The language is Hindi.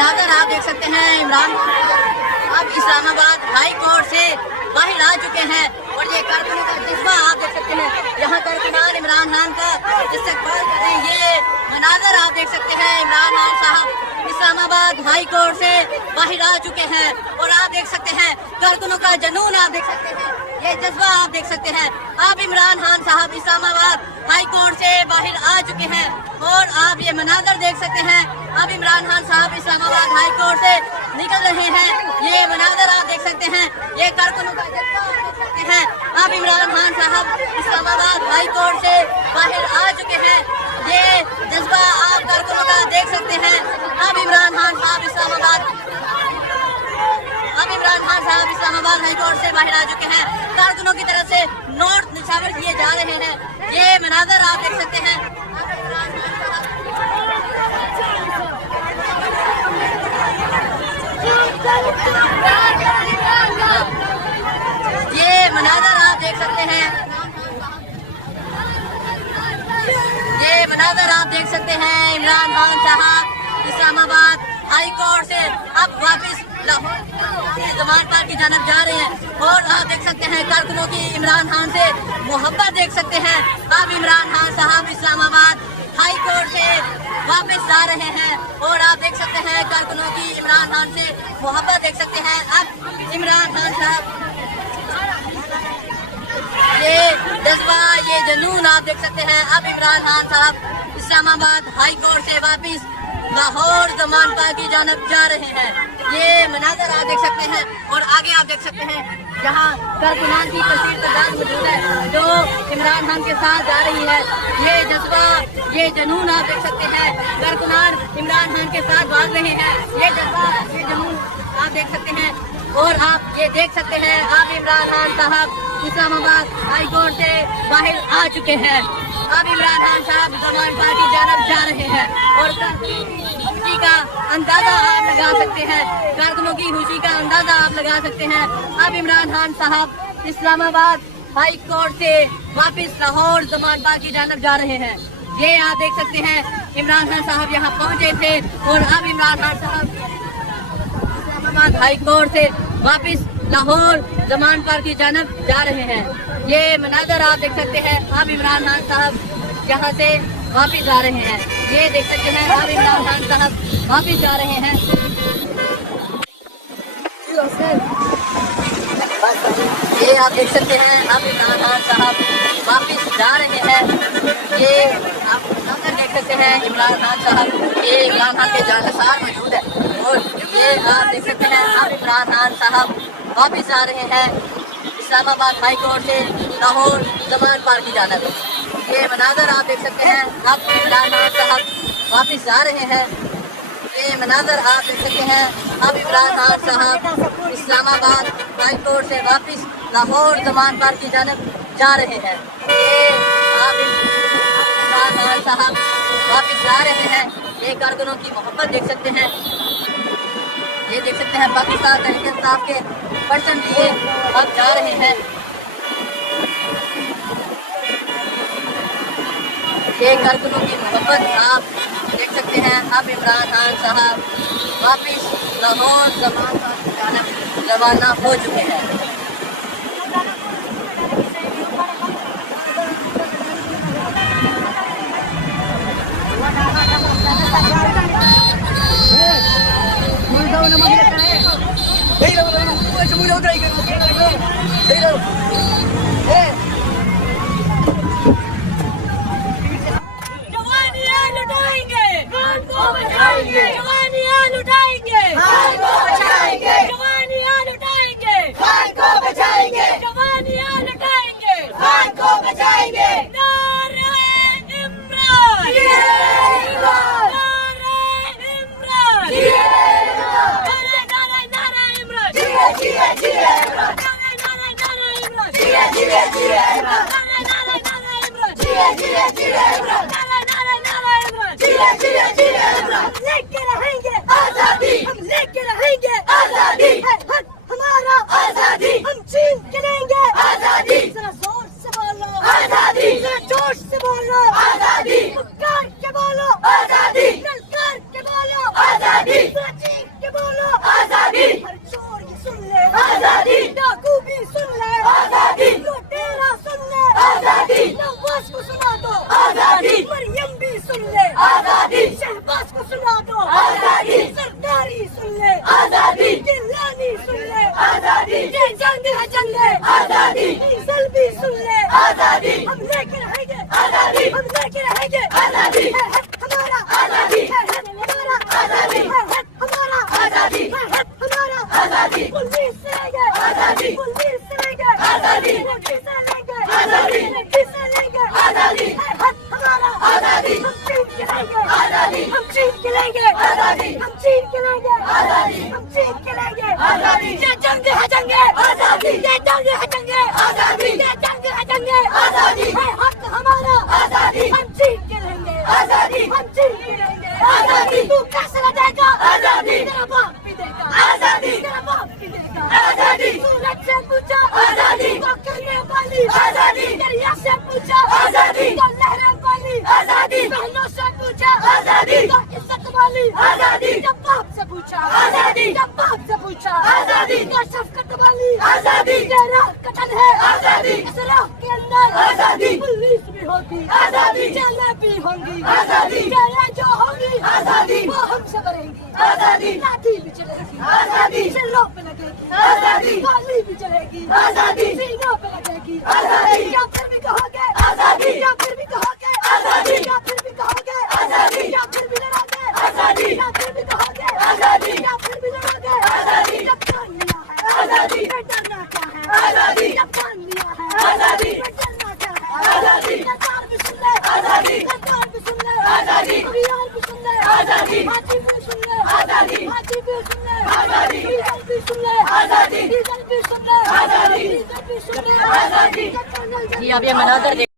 मनाजर आप देख सकते हैं इमरान अब इस्लामाबाद हाई कोर्ट से बाहर आ चुके हैं और ये कारकुनों का जज्बा आप देख सकते हैं। यहाँ कारकुनान इमरान खान का इस्तकबाल कर रहे हैं। ये मनाजर आप देख सकते हैं इमरान खान साहब इस्लामाबाद हाई कोर्ट से बाहर आ चुके हैं और आप देख सकते हैं कारकुनों का जुनून आप देख सकते हैं, ये जज्बा आप देख सकते हैं। आप इमरान खान साहब इस्लामाबाद हाई कोर्ट से बाहर आ चुके हैं और आप ये मनाजर देख सकते हैं। अब इमरान खान साहब इस्लामाबाद हाई कोर्ट से निकल रहे हैं, ये मनाजर आप देख सकते हैं, ये कारकुनों का जज्बा आप देख सकते हैं। अब इमरान खान साहब इस्लामाबाद हाई कोर्ट से बाहर आ चुके हैं, ये जज्बा आप कारकुनों का देख सकते हैं। अब इमरान खान साहब इस्लामाबाद हाई कोर्ट से बाहर आ चुके हैं। कारकुनों की तरफ से नोट निछावर किए जा रहे हैं, ये मनाजर आप देख सकते हैं। ये मनाजर आप देख सकते हैं, ये मनाजर आप देख सकते हैं। इमरान खान साहब इस्लामाबाद हाई कोर्ट से अब वापस लाहौर जमान पार की जानब जा रहे हैं और आप देख सकते हैं कारकुनों की इमरान खान से मोहब्बत देख सकते हैं। अब इमरान खान साहब इस्लामाबाद हाई कोर्ट से वापस जा रहे हैं और आप देख सकते हैं कारकुनों की इमरान खान से मोहब्बत देख सकते हैं। अब इमरान खान साहब ये जज्बा ये जुनून आप देख सकते हैं। अब इमरान खान साहब इस्लामाबाद हाई कोर्ट से वापस लाहौर जमान पार की जानब जा रहे हैं, ये मनाजर आप देख सकते हैं। और आगे आप देख सकते हैं जहाँ कारकुनान की कसीर तादाद मौजूद है जो इमरान खान के साथ जा रही है, ये जज्बा ये जुनून आप देख सकते हैं। कारकुनान इमरान खान के साथ भाग रहे हैं, ये जज्बा ये जुनून आप देख सकते हैं। और आप ये देख सकते हैं आप इमरान खान साहब इस्लामाबाद हाई कोर्ट से बाहर आ चुके हैं। अब इमरान खान साहब जमान पार की जानब जा रहे हैं और खुशी का अंदाजा आप लगा सकते हैं, कारकुनों की खुशी का अंदाजा आप लगा सकते हैं। अब इमरान खान साहब इस्लामाबाद हाई कोर्ट से वापस लाहौर जमान पार की जानब जा रहे हैं, ये आप देख सकते हैं। इमरान खान साहब यहाँ पहुँचे थे और अब इमरान खान साहब इस्लामाबाद हाई कोर्ट से वापस लाहौर जमान पार की जानब जा रहे हैं, ये मनाजर आप देख सकते हैं। अब इमरान खान साहब यहाँ से वापस जा रहे हैं, ये देख सकते हैं। अब इमरान खान साहब वापस जा रहे हैं, ये आप देख सकते हैं। अब इमरान खान साहब वापस जा रहे हैं, ये आप मनाजर देख सकते हैं। इमरान खान साहब ये इमरान खान के जानसार मौजूद है और ये आप देख सकते हैं। अब इमरान खान साहब वापस जा रहे हैं इस्लामाबाद हाई कोर्ट से लाहौर जमान पार की जानब, ये मनाजर आप देख सकते हैं। अब इमरान खान साहब वापस जा रहे हैं, ये मनाजर आप देख सकते हैं। अब इमरान खान साहब इस्लामाबाद हाई कोर्ट से वापस लाहौर जमान पार की जानब जा रहे हैं, ये आप इमरान खान साहब वापस जा रहे हैं, ये कारकुनों की मोहब्बत देख सकते हैं, ये देख सकते हैं। पाकिस्तान तहरीक इंसाफ के पर्सन लिए अब जा रहे हैं, ये कारकुनों की मोहब्बत आप देख सकते हैं। अब इमरान खान साहब वापस लाहौर जमान पार की जानब रवाना हो चुके हैं। जवानियां लुटाएंगे, खान को बचाएंगे। जवानियां लुटाएंगे, खान को बचाएंगे। जवानियां लुटाएंगे, खान को बचाएंगे। जवानियां लुटाएंगे, खान को बचाएंगे। नारे इमरान, नारे इमरान, नारे इमरान, नारे इमरान, लेके रहेंगे आजादी, हम लेके रहेंगे आजादी, हमारा आजादी, हम छीन के लेंगे आजादी। जरा जोर से बोलो आजादी, जरा जोश से बोलो आजादी, पुकार के बोलो आजादी, ललकार के बोलो आजादी। मरियम भी सुन ले आजादी, शहबाज को सुना दो आजादी, सरदारी सुन ले आजादी, गिलानी सुन ले आजादी, ये जंग है जंग है आजादी, डीजल भी सुन ले आजादी, हम लेके रहेंगे आजादी, हम लेके रहेंगे आजादी, है हमारा आजादी, है हमारा आजादी, है हमारा आजादी, है हमारा आजादी, पुलिस से लेंगे आजादी, पुलिस से लेंगे आजादी, पुलिस से लेंगे आजादी, पुलिस से लेंगे आजादी, है हमारा आजादी, हम छीन के लेंगे आजादी, हम छीन के लेंगे आजादी, हम छीन के लेंगे आजादी, हम छीन के लेंगे आजादी, ये जंग है जंग है आजादी, ये जंग है जंग है आजादी, ये जंग है जंग है आजादी, है हक हमारा आजादी, हम छीन के लेंगे आजादी, हम छीन के लेंगे आजादी, तू कैसे लड़ेगा आजादी, तेरा बाप भी देगा आजादी, तेरा बाप भी देगा आजादी, सूरज से पूछा आजादी, तो करने वाली आजादी, दरिया से पूछा आजादी, तो लहरें वाली आजादी, बहनों से पूछा आजादी, तो इज्जत वाली आजादी, जब बाप से पूछा आजादी, जब बाप से पूछा आजादी, तो शफकत वाली आजादी, तेरा कतल है आजादी, इस राह के अंदर आजादी, पुलिस भी होगी आजादी, जेलें भी होंगी आजादी, जेलें जो होंगी आजादी, वो हमसे भरेंगी आजादी, लाठी भी चलेगी आजादी, सिलों पे लगेगी आजादी, गोली भी चलेगी आजादी, सीनों पे लगेगी आजादी, या फिर भी कहोगे आजादी, या फिर भी कहोगे आजादी, या फिर भी कहोगे आजादी, या फिर भी लड़ोगे आजादी, या फिर भी कहोगे आजादी, या फिर भी लड़ोगे आजादी, जब जान लिया है आजादी, फिर डरना क्या है आजादी, जब जान लिया है आजादी, फिर डरना क्या है आजादी, सरकार भी सुन ले आजादी, सरकार भी सुन ले आजादी, कुरियार भी सुन ले आजादी, हाजी भी सुन ले आजादी, हाजी भी सुन ले आजादी, डीजल भी सुन ले आजादी, डीजल भी सुन ले आजादी, डीजल भी सुन ले आजादी। जी आप ये मनाजर